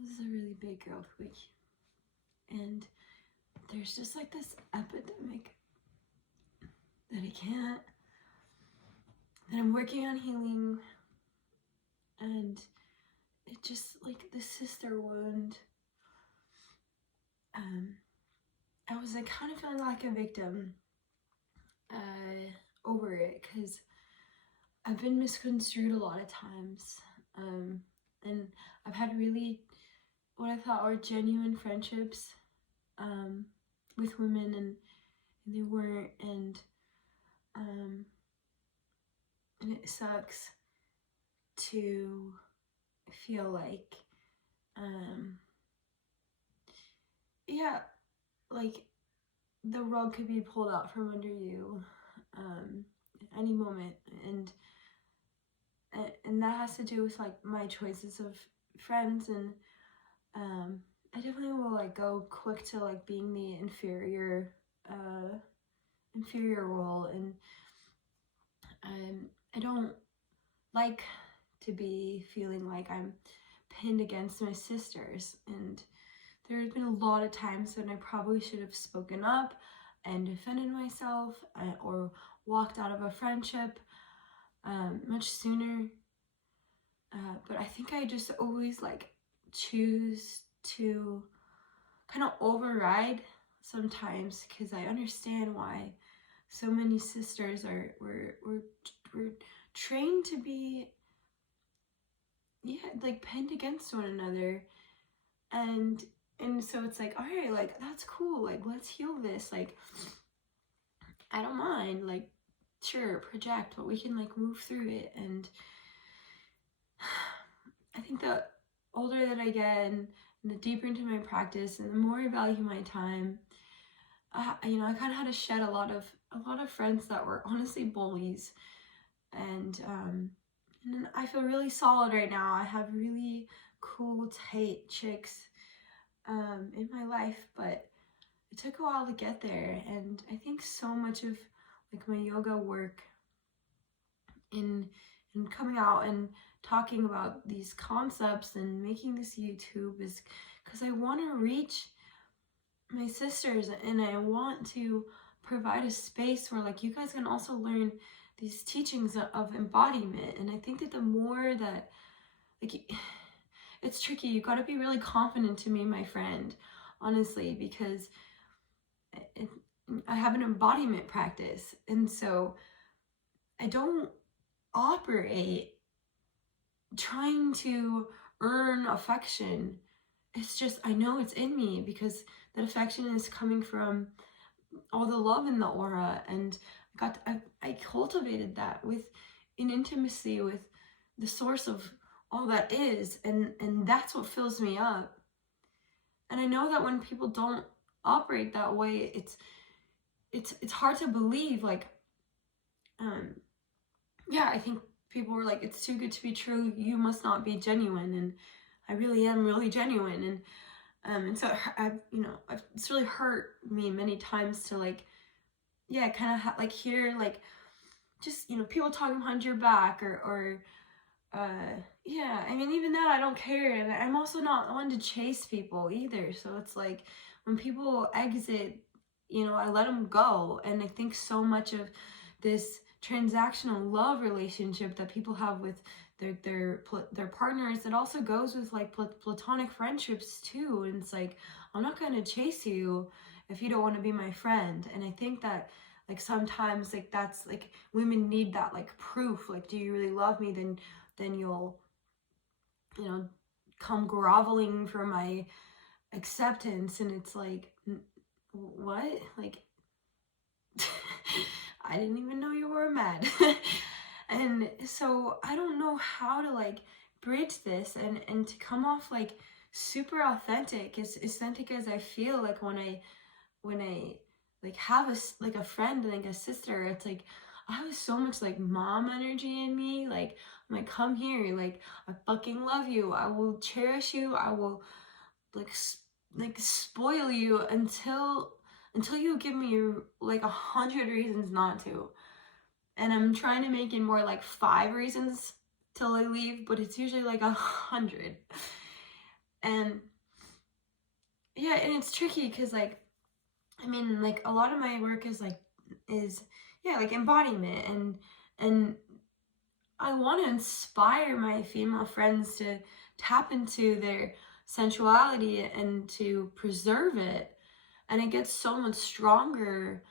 this is a really big earthquake. And there's just like this epidemic that I'm working on healing. And it just like the sister wound. I was like kind of feeling like a victim over it, because I've been misconstrued a lot of times. And I've had really what I thought were genuine friendships with women, and they weren't, and it sucks to feel like yeah, like the rug could be pulled out from under you at any moment, and that has to do with like my choices of friends, and I definitely will like go quick to like being the inferior role, and I don't like to be feeling like I'm pinned against my sisters. And there's been a lot of times when I probably should have spoken up and defended myself, or walked out of a friendship much sooner. But I think I just always like choose to kind of override sometimes, because I understand why so many sisters were trained to be like pinned against one another, and so it's like, all right, like that's cool, like let's heal this, like I don't mind, like sure, project, but we can like move through it. And I think the older that I get, and the deeper into my practice, and the more I value my time, I kind of had to shed a lot of friends that were honestly bullies, and I feel really solid right now. I have really cool, tight chicks in my life, but it took a while to get there. And I think so much of like my yoga work in coming out and talking about these concepts and making this YouTube is because I want to reach my sisters, and I want to provide a space where like you guys can also learn these teachings of embodiment. And I think that the more that like it's tricky, you got to be really confident to me, my friend, honestly, because I have an embodiment practice, and so I don't operate trying to earn affection. It's just, I know it's in me, because that affection is coming from all the love in the aura, and I cultivated that in intimacy with the source of all that is, and that's what fills me up. And I know that when people don't operate that way, it's hard to believe, like I think people were like, it's too good to be true, you must not be genuine. And I really am really genuine. And so it's really hurt me many times to like, kind of like hear like just, people talking behind your back, or I mean, even that I don't care. And I'm also not one to chase people either. So it's like when people exit, I let them go. And I think so much of this transactional love relationship that people have with their partners, it also goes with like platonic friendships too. And it's like, I'm not going to chase you if you don't want to be my friend. And I think that like sometimes like that's like women need that like proof, like, do you really love me? Then you'll come groveling for my acceptance. And it's like, what? Like I didn't even know you were mad. And so I don't know how to like bridge this and to come off like super authentic, as authentic as I feel like when I like have a friend, like a sister. It's like I have so much like mom energy in me. Like I'm like, come here, like I fucking love you, I will cherish you, I will like spoil you until you give me like 100 reasons not to. And I'm trying to make it more like 5 reasons till I leave, but it's usually like 100. And it's tricky because like, I mean, like a lot of my work is like embodiment, and I want to inspire my female friends to tap into their sensuality and to preserve it. And it gets so much stronger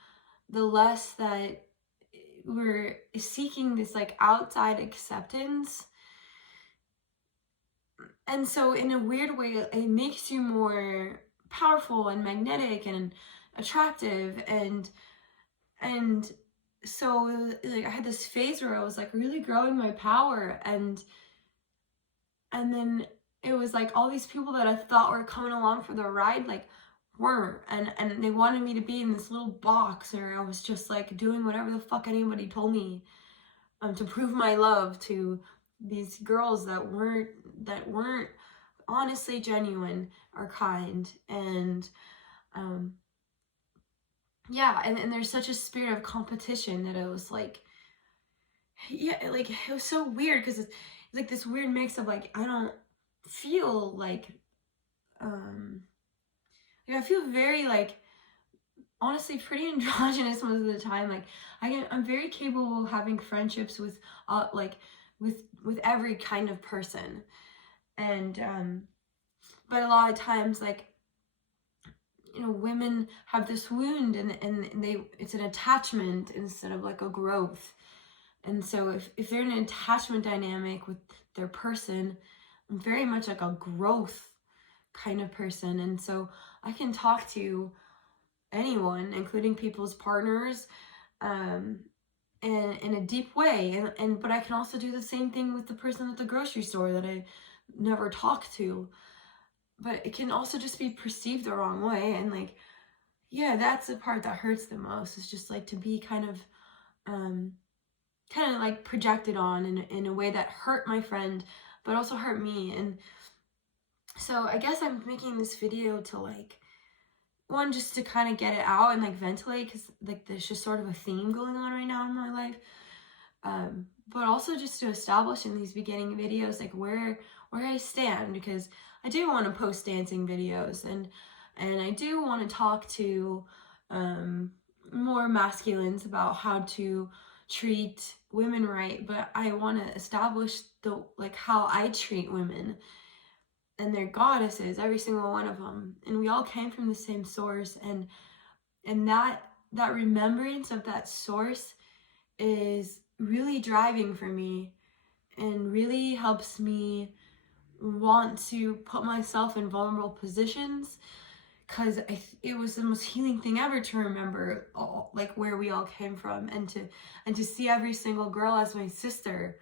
the less that we're seeking this like outside acceptance. And so in a weird way, it makes you more powerful and magnetic and attractive. And so like I had this phase where I was like really growing my power, and then it was like all these people that I thought were coming along for the ride like weren't, and they wanted me to be in this little box where I was just like doing whatever the fuck anybody told me to prove my love to these girls that weren't honestly genuine or kind. And yeah, and there's such a spirit of competition that it was like, yeah, like it was so weird because it's like this weird mix of like I don't feel like I feel very like honestly pretty androgynous most of the time. Like I'm very capable of having friendships with like with every kind of person, and but a lot of times like, you know, women have this wound, and it's an attachment instead of like a growth. And so if they're in an attachment dynamic with their person, I'm very much like a growth kind of person. And so I can talk to anyone, including people's partners, in a deep way. But I can also do the same thing with the person at the grocery store that I never talk to. But it can also just be perceived the wrong way. And like, yeah, that's the part that hurts the most, is just like to be kind of like projected on in a way that hurt my friend, but also hurt me. And so I guess I'm making this video to like, one, just to kind of get it out and like ventilate, because like there's just sort of a theme going on right now in my life. But also just to establish in these beginning videos like where I stand, because I do want to post dancing videos, and I do want to talk to more masculines about how to treat women right, but I want to establish the like how I treat women and their goddesses, every single one of them, and we all came from the same source, and that remembrance of that source is really driving for me and really helps me want to put myself in vulnerable positions, because it was the most healing thing ever to remember all, like where we all came from, and to see every single girl as my sister,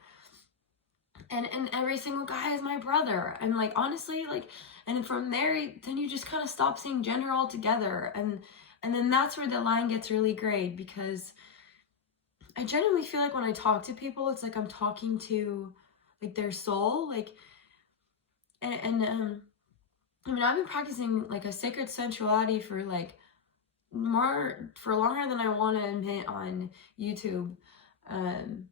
and every single guy as my brother. And like honestly, like, and from there then you just kind of stop seeing gender altogether, and then that's where the line gets really gray, because I genuinely feel like when I talk to people, it's like I'm talking to like their soul, like, and I mean, I've been practicing like a sacred sensuality for like longer than I want to admit on YouTube, and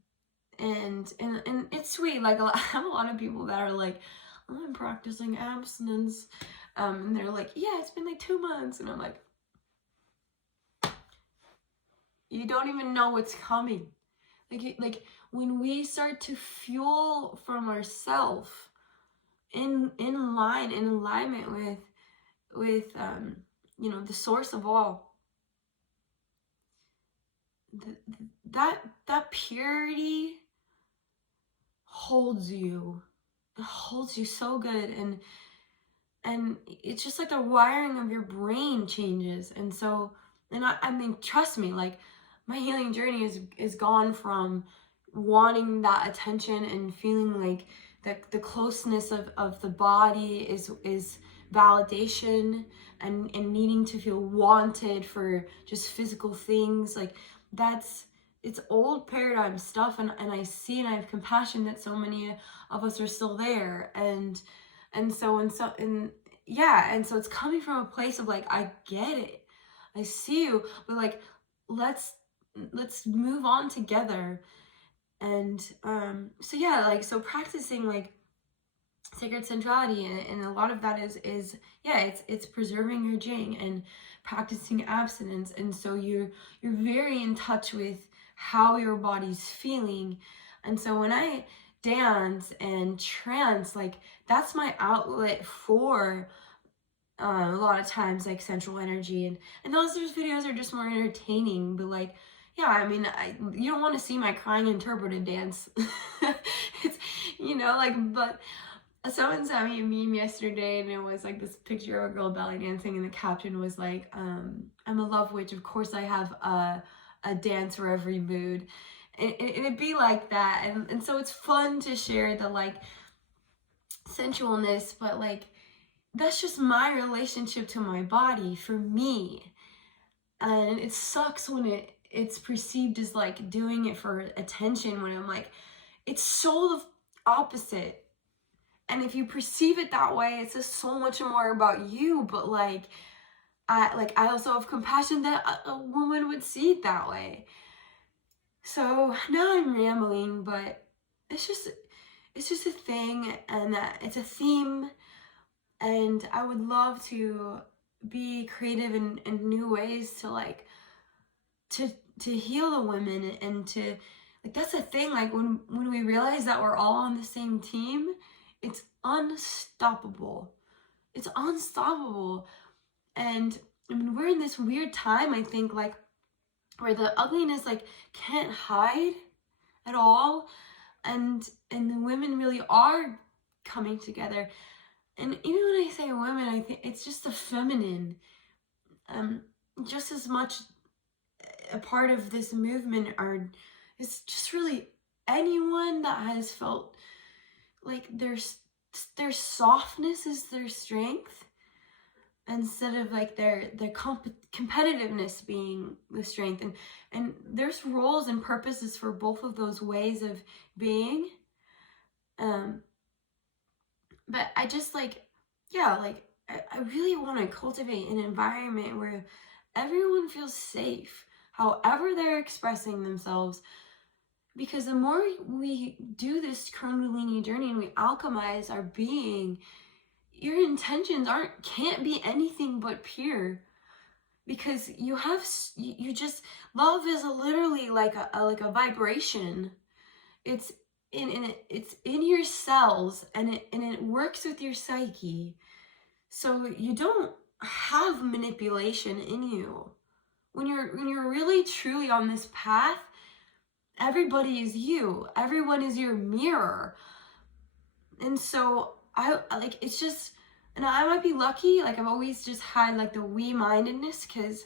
it's sweet. Like I have a lot of people that are like, oh, I'm practicing abstinence, and they're like, yeah, it's been like 2 months, and I'm like, you don't even know what's coming. Like when we start to fuel from ourselves in alignment with you know, the source of all, that purity holds you. It holds you so good, and it's just like the wiring of your brain changes. And so, and I mean, trust me, like my healing journey is gone from wanting that attention and feeling like the closeness of the body is validation, and needing to feel wanted for just physical things. Like it's old paradigm stuff, and I see and I have compassion that so many of us are still there, and so it's coming from a place of like, I get it, I see you, but like let's move on together. And so yeah, like, so practicing like sacred sensuality, and a lot of that is yeah, it's preserving your jing and practicing abstinence. And so you're very in touch with how your body's feeling. And so when I dance and trance, like that's my outlet for a lot of times like sensual energy. And those videos are just more entertaining, but like, yeah, I mean, you don't want to see my crying interpreted dance. It's, like, but someone sent me a meme yesterday, and it was like this picture of a girl belly dancing, and the caption was like, I'm a love witch, of course I have a dance for every mood. And it'd be like that. And so it's fun to share the like sensualness, but like that's just my relationship to my body for me. And it sucks when it's perceived as like doing it for attention, when I'm like, it's so the opposite. And if you perceive it that way, it's just so much more about you. But like I also have compassion that a woman would see it that way. So now I'm rambling, but it's just a thing, and it's a theme, and I would love to be creative in new ways to like to heal the women, and to like, that's the thing, like when we realize that we're all on the same team, it's unstoppable. It's unstoppable. And I mean, we're in this weird time, I think, like where the ugliness like can't hide at all, and the women really are coming together. And even when I say women, I think it's just the feminine, just as much a part of this movement is just really anyone that has felt like their softness is their strength, instead of like their competitiveness being the strength. And there's roles and purposes for both of those ways of being. But I just like, yeah, like I really want to cultivate an environment where everyone feels safe, however they're expressing themselves. Because the more we do this Kundalini journey and we alchemize our being, your intentions can't be anything but pure. Because you just, love is literally like a vibration. It's in your cells, and it works with your psyche. So you don't have manipulation in you. When you're really truly on this path, everybody is you. Everyone is your mirror. And so I like, it's just, and I might be lucky, like I've always just had like the we-mindedness, because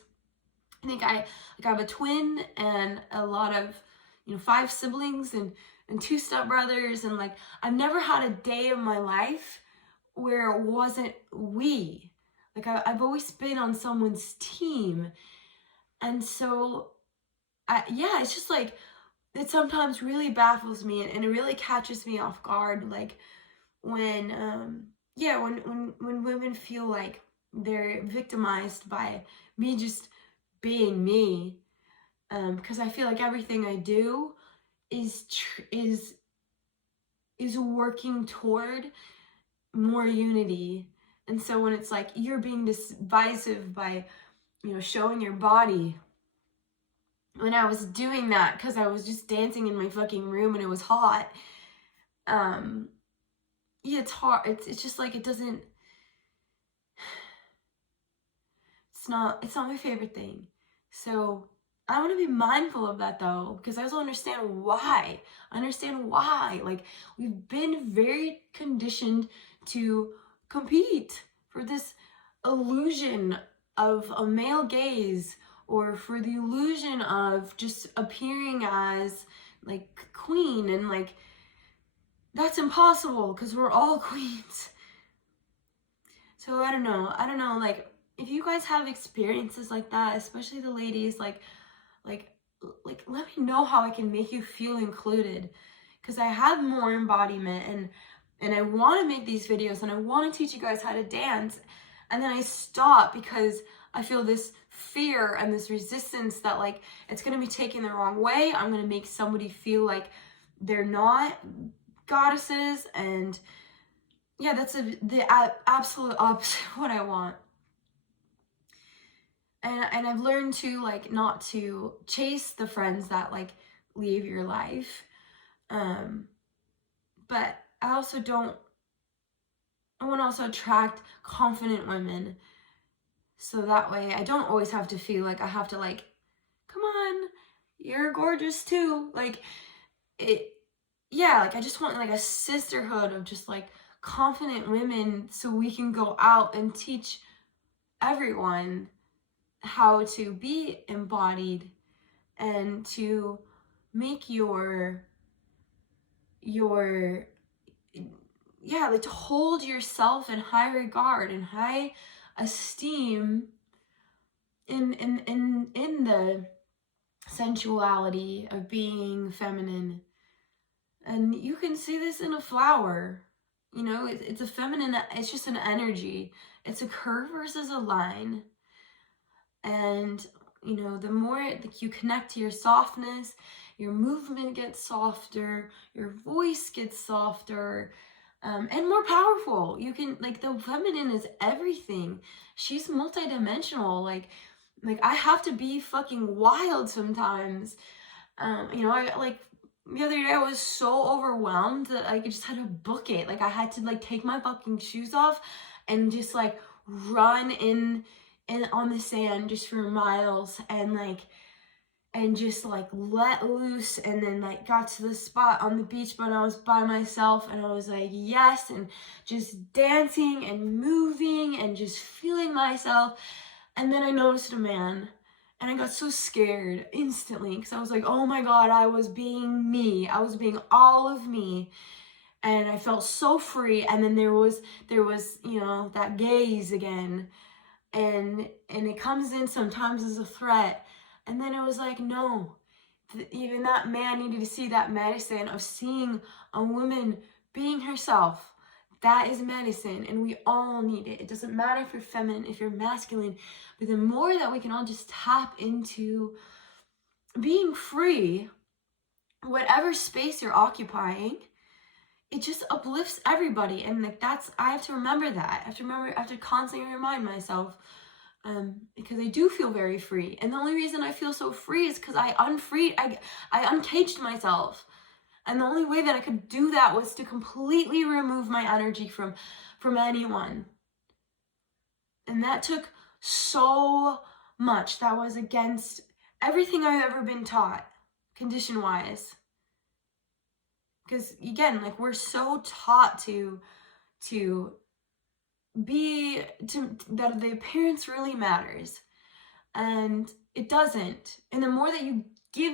I think I have a twin and a lot of 5 siblings and 2 stepbrothers, and like I've never had a day of my life where it wasn't we. Like I've always been on someone's team. And so it's just like, it sometimes really baffles me, and it really catches me off guard, like when when women feel like they're victimized by me just being me, because I feel like everything I do is working toward more unity. And so when it's like you're being divisive by showing your body, when I was doing that because I was just dancing in my fucking room and it was hot, it's hard. It's just like, it doesn't, it's not my favorite thing. So I want to be mindful of that though, because I also understand why. Like, we've been very conditioned to compete for this illusion of a male gaze, or for the illusion of just appearing as like queen, and like that's impossible because we're all queens. So I don't know, like if you guys have experiences like that, especially the ladies, like let me know how I can make you feel included, because I have more embodiment, and I want to make these videos, and I want to teach you guys how to dance, and then I stop because I feel this fear and this resistance that like it's going to be taken the wrong way. I'm going to make somebody feel like they're not goddesses, and yeah, that's the absolute opposite of what I want. And I've learned to, like, not to chase the friends that, like, leave your life. But I also don't, I want to also attract confident women. So that way I don't always have to feel like I have to, like, come on, you're gorgeous too. Like, it, yeah, like, I just want, like, a sisterhood of just, like, confident women so we can go out and teach everyone how to be embodied and to make your yeah, like, to hold yourself in high regard and high esteem in the sensuality of being feminine. And you can see this in a flower. You know, it's a feminine, it's just an energy. It's a curve versus a line. And, you know, the more that you connect to your softness, your movement gets softer, your voice gets softer, and more powerful. You can, like, the feminine is everything. She's multidimensional. Like I have to be fucking wild sometimes. You know, I, like, the other day I was so overwhelmed that I just had to book it. Like, I had to, like, take my fucking shoes off and just, like, run in on the sand just for miles, and, like, and just, like, let loose, and then, like, got to the spot on the beach, but I was by myself, and I was like, yes, and just dancing and moving and just feeling myself. And then I noticed a man, and I got so scared instantly, because I was like, oh my God, I was being me. I was being all of me. And I felt so free. And then there was, you know, that gaze again. And it comes in sometimes as a threat. And then it was like, no, even that man needed to see that medicine of seeing a woman being herself. That is medicine, and we all need it. It doesn't matter if you're feminine, if you're masculine, but the more that we can all just tap into being free, whatever space you're occupying, it just uplifts everybody. And, like, that's, I have to remember that. I have to constantly remind myself, because I do feel very free. And the only reason I feel so free is because I uncaged myself. And the only way that I could do that was to completely remove my energy from anyone. And that took so much. That was against everything I've ever been taught, condition-wise. Because, again, like, we're so taught that the appearance really matters. And it doesn't. And the more that you give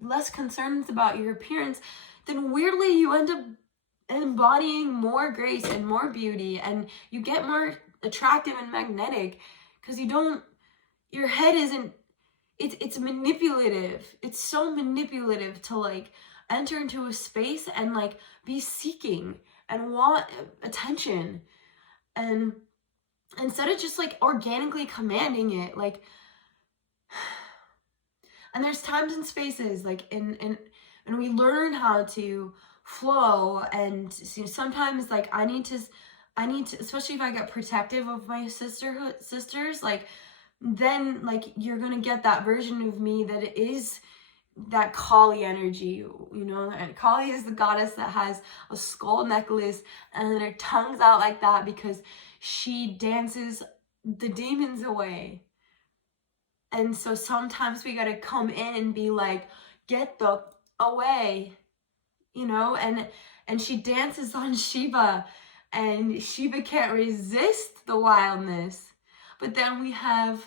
less concerns about your appearance, then weirdly you end up embodying more grace and more beauty, and you get more attractive and magnetic, because your head isn't, it's manipulative. It's so manipulative to, like, enter into a space and, like, be seeking and want attention, and instead of just, like, organically commanding it, like, and there's times and spaces, like, and we learn how to flow. And sometimes, like, I need to, especially if I get protective of my sisters, like, then, like, you're gonna get that version of me that is that 𝖘𝖊𝖗𝖗𝖊𝖆𝖙𝖎𝖓𝖘 you know. And 𝖘𝖊𝖗 is the goddess that has a skull necklace and her tongue's out like that because she dances the demons away. And so sometimes we gotta come in and be like, get the away, you know. And she dances on Shiva, and Shiva can't resist the wildness. But then we have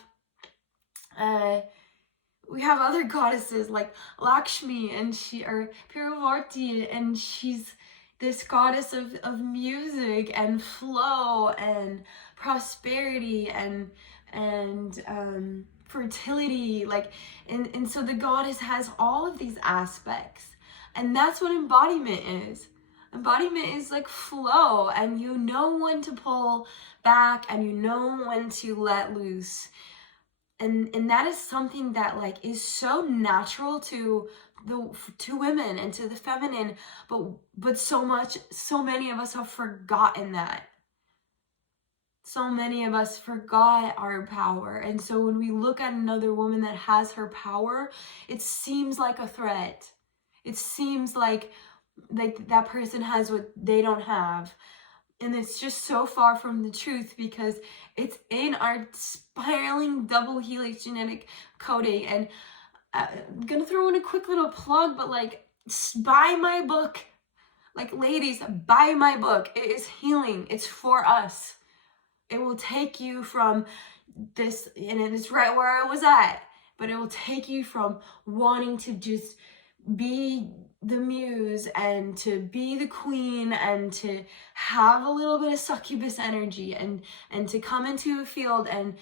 other goddesses like Lakshmi, and or 𝖘𝖊𝖗𝖆𝖊𝖘, and she's this goddess of music and flow and prosperity and fertility, like, and so the goddess has all of these aspects, and that's what embodiment is. Embodiment is like flow, and you know when to pull back and you know when to let loose. And that is something that, like, is so natural to to women and to the feminine, but so many of us have forgotten that. So many of us forgot our power. And so when we look at another woman that has her power, it seems like a threat. It seems like that person has what they don't have. And it's just so far from the truth, because it's in our spiraling double helix genetic coding. And I'm gonna throw in a quick little plug, but like, buy my book. Like, ladies, buy my book. It is healing. It's for us. It will take you from this, and it's right where I was at, but it will take you from wanting to just be the muse and to be the queen and to have a little bit of succubus energy and to come into a field and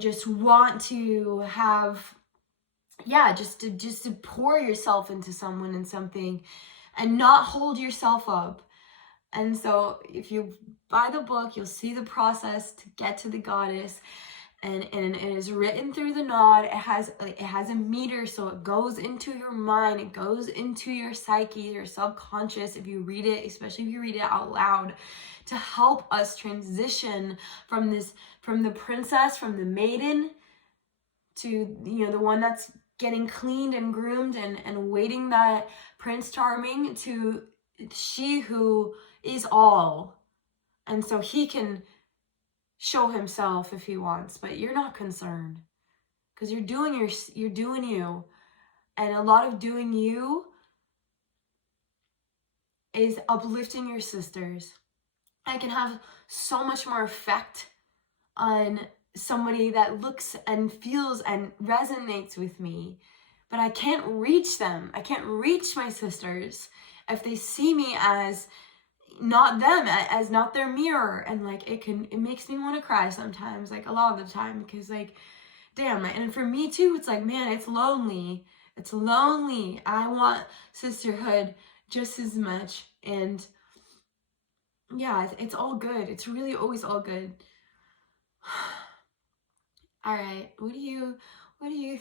just want to have, just to pour yourself into someone and something and not hold yourself up. And so if you buy the book, you'll see the process to get to the goddess. And it is written through the nod. It has a meter, so it goes into your mind. It goes into your psyche, your subconscious, if you read it, especially if you read it out loud, to help us transition from the princess, from the maiden, to, the one that's getting cleaned and groomed and waiting that Prince Charming, to she who is all. And so he can show himself if he wants, but you're not concerned, because you're doing you. And a lot of doing you is uplifting your sisters. I can have so much more effect on somebody that looks and feels and resonates with me, but I can't reach them. I can't reach my sisters if they see me as not them, as not their mirror. And like, it makes me want to cry sometimes, like a lot of the time, because like, damn. And for me too, it's like, man, it's lonely. I want sisterhood just as much. And yeah, it's all good. It's really always all good. All right, what do you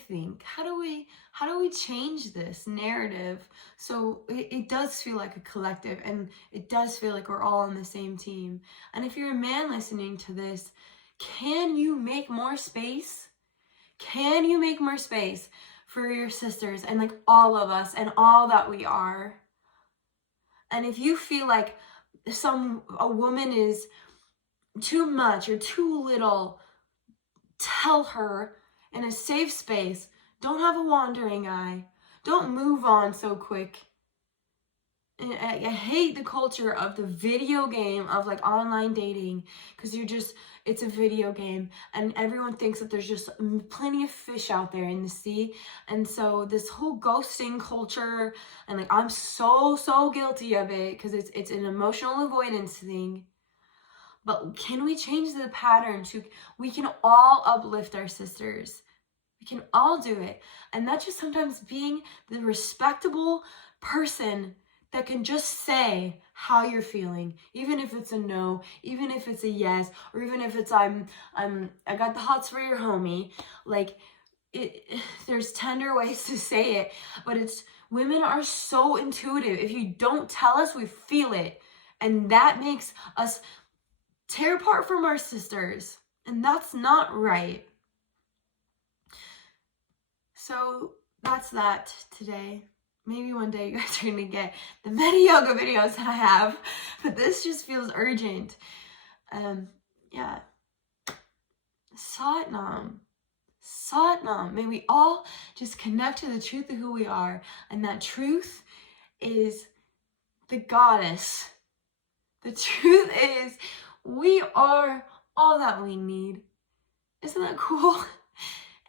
think? How do we change this narrative so it does feel like a collective, and it does feel like we're all on the same team? And if you're a man listening to this, can you make more space? Can you make more space for your sisters and like all of us and all that we are? And if you feel like a woman is too much or too little, tell her in a safe space. Don't have a wandering eye. Don't move on so quick. And I hate the culture of the video game of like online dating, because it's a video game and everyone thinks that there's just plenty of fish out there in the sea. And so this whole ghosting culture, and like, I'm so guilty of it, because it's an emotional avoidance thing. But can we change the pattern we can all uplift our sisters. We can all do it. And that's just sometimes being the respectable person that can just say how you're feeling, even if it's a no, even if it's a yes, or even if it's I got the hots for your homie. Like, there's tender ways to say it, but women are so intuitive. If you don't tell us, we feel it. And that makes us tear apart from our sisters, and that's not right. So that's that today. Maybe one day you guys are gonna get the many yoga videos that I have, but this just feels urgent. Satnam. May we all just connect to the truth of who we are, and that truth is the goddess. The truth is, we are all that we need. Isn't that cool?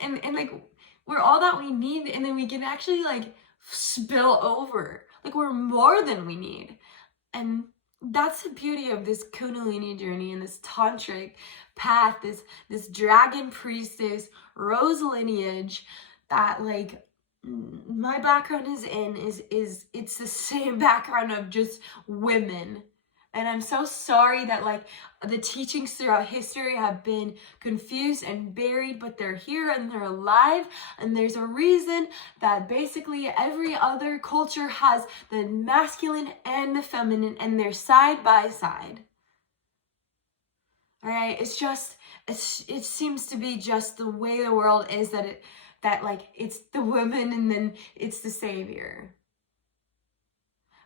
And like, we're all that we need, and then we can actually like spill over. Like, we're more than we need. And that's the beauty of this Kundalini journey and this tantric path, this dragon priestess rose lineage that like my background is it's the same background of just women. And I'm so sorry that like the teachings throughout history have been confused and buried, but they're here and they're alive. And there's a reason that basically every other culture has the masculine and the feminine, and they're side by side. All right, it seems to be just the way the world is, that like it's the woman and then it's the savior.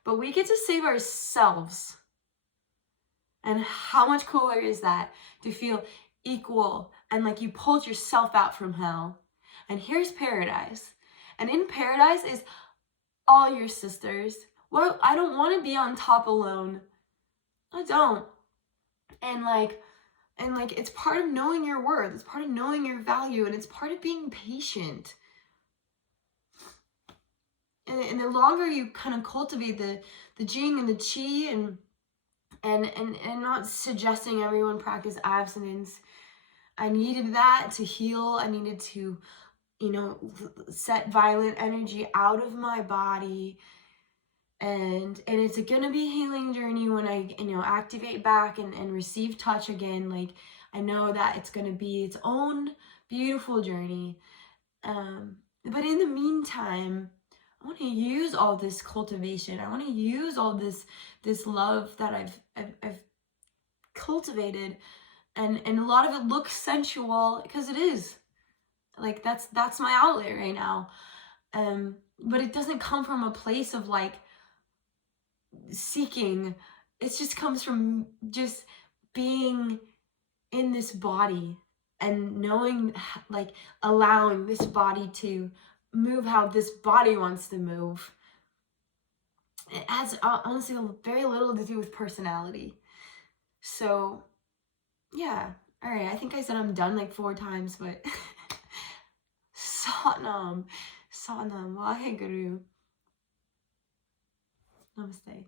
But we get to save ourselves. And how much cooler is that to feel equal and like you pulled yourself out from hell? And here's paradise. And in paradise is all your sisters. Well, I don't want to be on top alone. I don't. And like it's part of knowing your worth. It's part of knowing your value, and it's part of being patient. And the longer you kind of cultivate the jing and the qi, and not suggesting everyone practice abstinence. I needed that to heal. I needed to, set violent energy out of my body. And it's gonna be a healing journey when I, activate back and receive touch again. Like, I know that it's gonna be its own beautiful journey. But in the meantime, I want to use all this cultivation. I want to use all this love that I've cultivated, and a lot of it looks sensual because it is. Like that's my outlet right now. But it doesn't come from a place of like seeking. It just comes from just being in this body and knowing, like, allowing this body to move how this body wants to move. It has honestly very little to do with personality. So yeah, all right, I think I said I'm done like 4 times, but Satnam Vaheguru. Namaste.